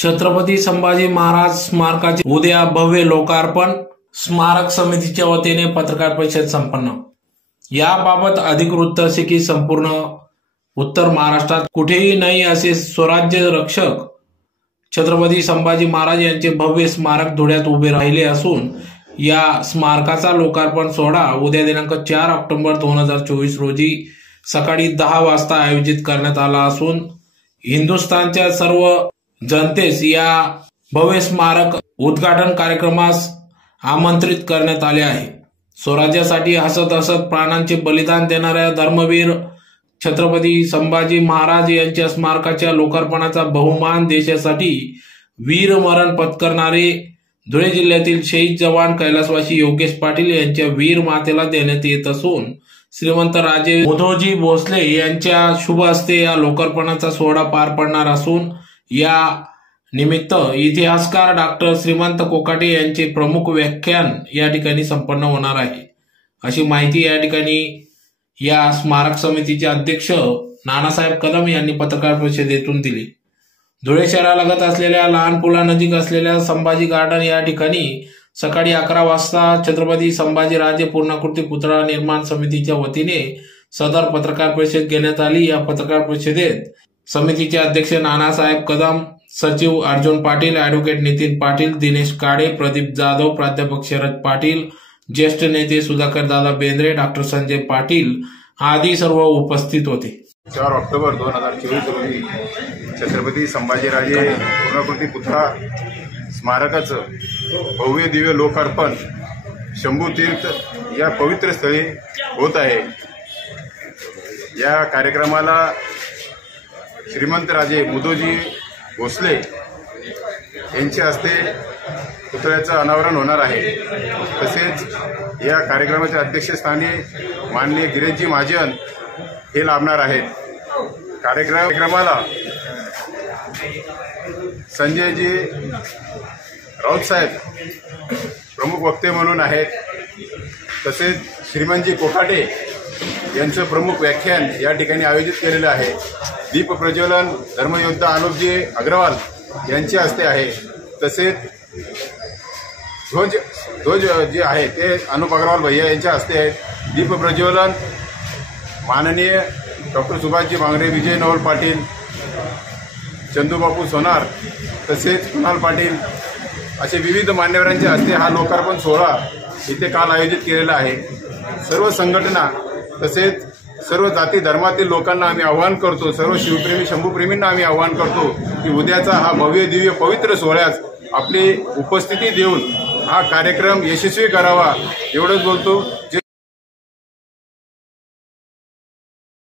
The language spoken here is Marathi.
छत्रपती संभाजी महाराज स्मारकाचे उद्या भव्य लोकार्पण। स्मारक समितीच्या वतीने पत्रकार परिषद संपन्न। याबाबत अधिक वृत्त असे की संपूर्ण उत्तर महाराष्ट्रात कुठेही नाही असे स्वराज्य रक्षक छत्रपती संभाजी महाराज यांचे भव्य स्मारक धुळ्यात उभे राहिले असून या स्मारकाचा लोकार्पण सोहळा उद्या दिनांक 4 ऑक्टोबर 2024 रोजी सकाळी 10 वाजता आयोजित करण्यात आला असून हिंदुस्थानच्या सर्व जनतेस या भव्य स्मारक उद्घाटन कार्यक्रमास आमंत्रित करण्यात आले आहे। स्वराज्यासाठी हसत हसत प्राणांचे बलिदान देणाऱ्या धर्मवीर छत्रपती संभाजी महाराज यांच्या स्मारकाच्या लोकार्पणाचा बहुमान देशासाठी वीरमरण पत्करणारे धुळे जिल्ह्यातील शहीद जवान कैलासवासी योगेश पाटील यांच्या वीर मातेला देण्यात येत असून श्रीमंत राजे मुधोजी भोसले यांच्या शुभ हस्ते या लोकार्पणाचा सोहळा पार पडणार असून या निमित्त इतिहासकार डॉक्टर श्रीमंत कोकाटे यांचे प्रमुख व्याख्यान या ठिकाणी संपन्न होणार आहे, अशी माहिती या ठिकाणी या स्मारक समितीचे अध्यक्ष नानासाहेब कदम यांनी पत्रकार परिषदेतून दिली। धुळे शहरालगत असलेल्या लहान पुलानजीक असलेल्या संभाजी गार्डन या ठिकाणी सकाळी 11 वाजता छत्रपती संभाजीराजे पूर्णाकृती पुतळा निर्माण समितीच्या वतीने सदर पत्रकार परिषद घेण्यात आली। या पत्रकार परिषदेत समितीचे अध्यक्ष नानासाहेब कदम, सचिव अर्जुन पाटील, ॲडव्होकेट नितीन पाटील, दिनेश काळे, प्रदीप जाधव, प्राध्यापक शरद पाटील, ज्येष्ठ नेते सुधाकर दादा बेंद्रे, डॉक्टर संजय पाटील आदी सर्व उपस्थित होते। 4 ऑक्टोबर 2024 रोजी छत्रपती संभाजीराजे पूर्णाकृती पुतळा स्मारकाचं भव्य दिव्य लोकार्पण शंभूतीर्थ या पवित्र स्थळी होत आहे। या कार्यक्रमाला श्रीमंत राजे मुधोजी भोसले यांच्या हस्ते पुतळ्याचं अनावरण होणार आहे। तसेच या कार्यक्रमाच्या अध्यक्षस्थानी माननीय गिरीशजी महाजन हे लाभणार आहेत। कार्यक्रमाला संजयजी राऊत साहेब प्रमुख वक्ते म्हणून आहेत। तसेच श्रीमंतजी कोकाटे यांचं प्रमुख व्याख्यान या ठिकाणी आयोजित केलेलं आहे। दीप प्रज्वलन धर्मयोद्धा अनुपजी अग्रवाल यांच्या हस्ते आहे। तसेच ध्वज जे आहे ते अनुप अग्रवाल भैया यांच्या हस्ते आहेत। दीप प्रज्वलन माननीय डॉक्टर सुभाषजी भांगरे, विजय नवल पाटील, चंदूबापू सोनार तसेच कुणाल पाटील असे विविध मान्यवरांच्या हस्ते हा लोकार्पण सोहळा इथे काल आयोजित केलेला आहे। सर्व संघटना तसेच सर्व जाती धर्मातील लोकांना आम्ही आवाहन करतो, सर्व शिवप्रेमी शंभूप्रेमींना आम्ही आवाहन करतो की उद्याचा हा भव्य दिव्य पवित्र सोहळ्यात आपली उपस्थिती देऊन हा कार्यक्रम यशस्वी करावा। एवढंच बोलतो। जय